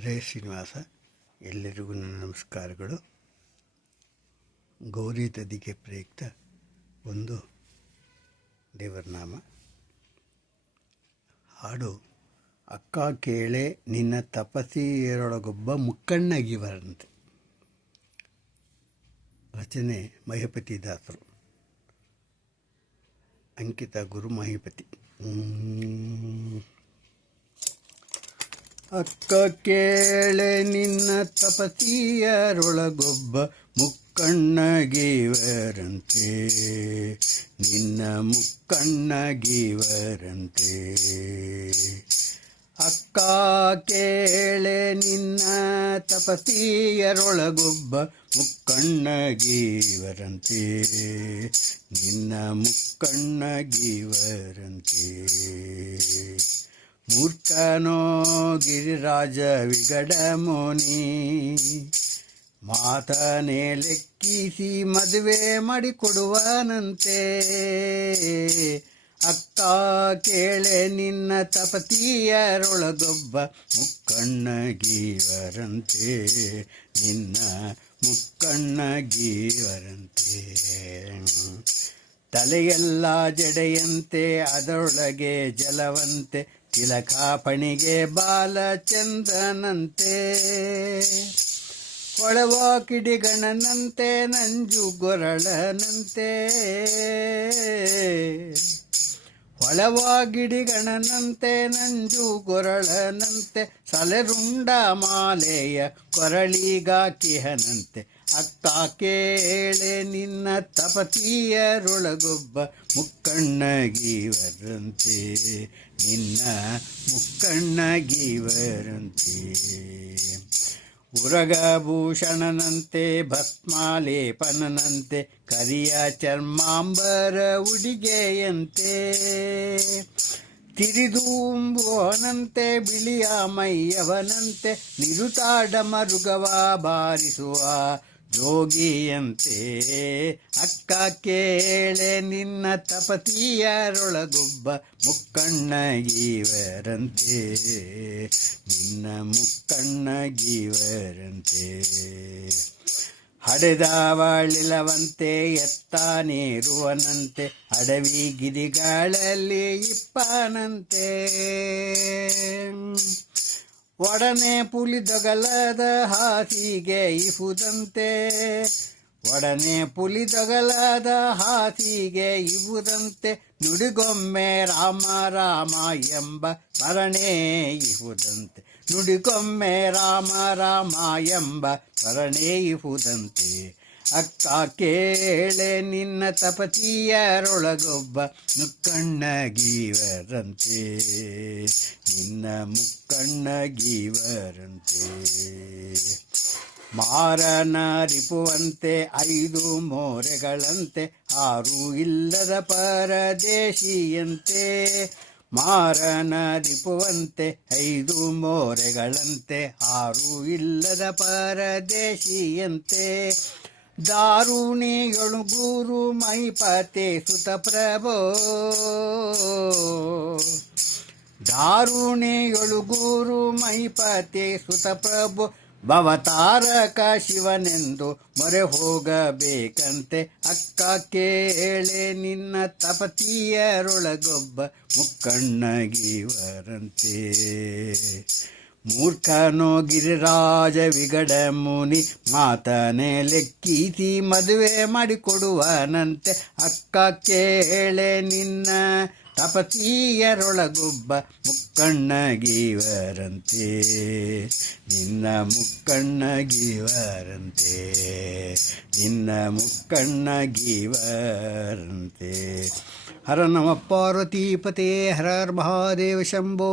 ಹರೇ ಶ್ರೀನಿವಾಸ. ಎಲ್ಲರಿಗೂ ನನ್ನ ನಮಸ್ಕಾರಗಳು. ಗೌರಿ ತದಿಗೆ ಪ್ರಯುಕ್ತ ಒಂದು ದೇವರ ನಾಮ ಹಾಡು. ಅಕ್ಕ ಕೇಳೆ ನಿನ್ನ ತಪಸ್ಸಿಯರೊಳಗೊಬ್ಬ ಮುಕ್ಕಣ್ಣಗಿವರಂತೆ. ರಚನೆ ಮಹಿಪತಿ ದಾಸರು. ಅಂಕಿತ ಗುರು ಮಹಿಪತಿ. ಅಕ್ಕ ಕೇಳೆ ನಿನ್ನ ತಪಸ್ಸಿಯರೊಳಗೊಬ್ಬ ಮುಕ್ಕಣ್ಣಗಿವರಂತೆ, ನಿನ್ನ ಮುಕ್ಕಣ್ಣಗಿವರಂತೆ. ಅಕ್ಕ ಕೇಳೆ ನಿನ್ನ ತಪಸ್ಸಿಯರೊಳಗೊಬ್ಬ ಮುಕ್ಕಣ್ಣಗಿವರಂತೆ, ನಿನ್ನ ಮುಕ್ಕಣ್ಣಗಿವರಂತೆ. ಮೂರ್ಖನೋ ಗಿರಿರಾಜ ವಿಗಡ ಮುನಿ, ಮಾತನೇ ಲೆಕ್ಕಿಸಿ ಮದುವೆ ಮಾಡಿಕೊಡುವನಂತೆ. ಅಕ್ಕ ಕೇಳೆ ನಿನ್ನ ತಪಸ್ಸಿಯರೊಳಗೊಬ್ಬ ಮುಕ್ಕಣ್ಣಗಿವರಂತೆ, ನಿನ್ನ ಮುಕ್ಕಣ್ಣಗಿವರಂತೆ. ತಲೆಯೆಲ್ಲ ಜಡೆಯಂತೆ ಅದರೊಳಗೆ ಜಲವಂತೆ, ತಿಲಕಾಪಣಿಗೆ ಬಾಲಚಂದ್ರನಂತೆ. ಹೊಳವ ಕಿಡಿಗಣನಂತೆ ನಂಜು ಗೊರಳನಂತೆ, ಹೊಳವ ಗಿಡಿಗಣನಂತೆ ನಂಜು ಗೊರಳನಂತೆ. ಸಲೆರುಂಡ ಮಾಲೆಯ ಕೊರಳಿಗಾಕಿಹನಂತೆ. ಅಕ್ಕ ಕೇಳೆ ನಿನ್ನ ತಪಸ್ಸಿಯರೊಳಗೊಬ್ಬ ಮುಕ್ಕಣ್ಣಗಿವರಂತೆ, ನಿನ್ನ ಮುಕ್ಕಣ್ಣಗಿವರಂತೆ. ಉರಗಭೂಷಣನಂತೆ ಭಸ್ಮಾಲೇಪನಂತೆ, ಕರಿಯ ಚರ್ಮಾಂಬರ ಉಡಿಗೆಯಂತೆ. ತಿರಿದುಂಬುವನಂತೆ ಬಿಳಿಯ ಮೈಯವನಂತೆ, ನಿರುತಾಡ ಮರುಗವ ಬಾರಿಸುವ ಜೋಗಿಯಂತೆ. ಅಕ್ಕ ಕೇಳೆ ನಿನ್ನ ತಪಸ್ಸಿಯರೊಳಗೊಬ್ಬ ಮುಕ್ಕಣ್ಣಗಿವರಂತೆ, ನಿನ್ನ ಮುಕ್ಕಣ್ಣಗಿವರಂತೆ. ಹಡೆದವಳಿಲವಂತೆ ಎತ್ತಾನೇರುವನಂತೆ, ಅಡವಿ ಗಿರಿಗಳಲ್ಲಿ ಇಪ್ಪನಂತೆ. ಒಡನೆ ಪುಲಿದೊಗಲದ ಹಾಸಿಗೆ ಇಹುದಂತೆ, ಒಡನೆ ಪುಲಿದೊಗಲದ ಹಾಸಿಗೆ ಇಹುದಂತೆ. ನುಡಿಗೊಮ್ಮೆ ರಾಮ ರಾಮ ಎಂಬ ಸ್ಮರಣೆ ಇಹುದಂತೆ, ನುಡಿಗೊಮ್ಮೆ ರಾಮ ರಾಮ ಎಂಬ ಸ್ಮರಣೆ ಇಹುದಂತೆ. ಅಕ್ಕ ಕೇಳೆ ನಿನ್ನ ತಪಸ್ಸಿಯರೊಳಗೊಬ್ಬ ಮುಕ್ಕಣ್ಣಗಿವರಂತೆ, ನಿನ್ನ ಮುಕ್ಕಣ್ಣಗಿವರಂತೆ. ಮಾರನ ರಿಪುವಂತೆ 5 ಮೋರೆಗಳಂತೆ, 6 ಇಲ್ಲದ ಪರದೇಶಿಯಂತೆ. ಮಾರನ ರಿಪುವಂತೆ 5 ಮೋರೆಗಳಂತೆ, 6 ಇಲ್ಲದ ಪರದೇಶಿಯಂತೆ. ದಾರುಣಿಗಳು ಗುರು ಮಹಿಪತೆ ಸುತ ಪ್ರಭೋ, ದಾರುಣಿಗಳು ಗುರು ಮಹಿಪತೆ ಸುತ ಪ್ರಭು. ಭವತಾರಕ ಶಿವನೆಂದು ಮೊರೆ ಹೋಗಬೇಕಂತೆ. ಅಕ್ಕ ಕೇಳೆ ನಿನ್ನ ತಪಸ್ಸಿಯರೊಳಗೊಬ್ಬ ಮುಕ್ಕಣ್ಣಗಿವರಂತೆ. ಮೂರ್ಖನೋ ಗಿರಿರಾಜ ವಿಗಡ ಮುನಿ, ಮಾತನೇ ಲೆಕ್ಕಿಸಿ ಮದುವೆ ಮಾಡಿಕೊಡುವನಂತೆ. ಅಕ್ಕ ಕೇಳೆ ನಿನ್ನ ತಪಸ್ಸಿಯರೊಳಗೊಬ್ಬ ಮುಕ್ಕಣ್ಣಗಿವರಂತೆ, ನಿನ್ನ ಮುಕ್ಕಣ್ಣಗಿವರಂತೆ, ನಿನ್ನ ಮುಕ್ಕಣ್ಣಗಿವರಂತೆ. ಹರ ನಮ ಪಾರ್ವತೀಪತೆ, ಹರ ಹರ ಮಹಾದೇವ ಶಂಭೋ.